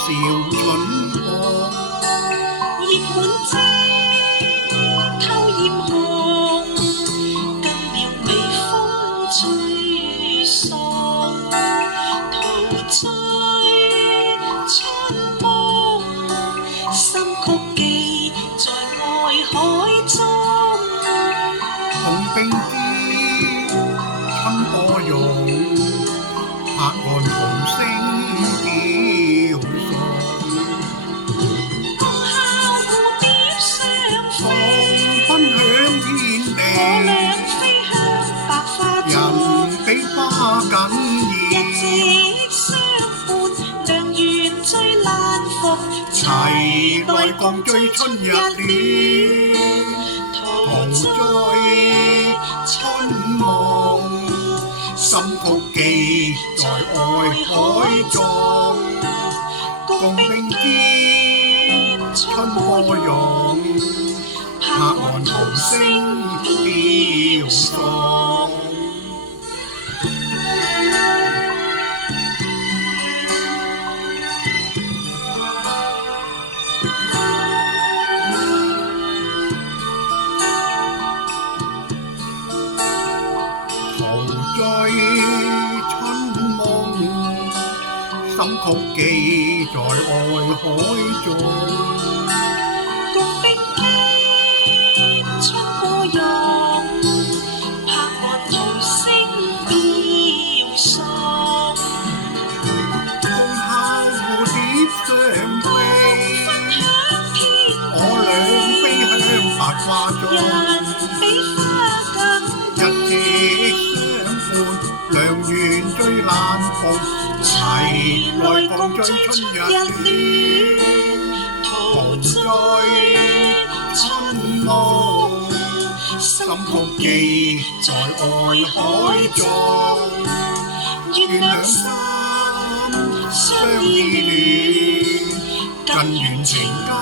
笑春光。葉滿枝，透豔紅，更了微風吹爽。陶醉春夢，心曲寄在愛海中。紅並肩春波湧，拍岸同聲飄送。共敲蝴蝶相共飛，分享天我地，倆飛向百花中。人比花緊日要，夕相伴，良緣最難逢。齊來共醉春日暖，陶醉春夢，心曲寄在愛海中。共並肩春波湧，拍岸同聲飄送。陶醉春夢，心曲寄在愛海中。共並肩春波湧，拍岸同聲飄送。共敲蝴蝶相飛，分享天我倆飛向百花中。人比花更日夕相伴，良緣最難逢。齊來共醉春日暖，陶醉春夢，心曲寄在愛海中。願兩心相依戀，更願情根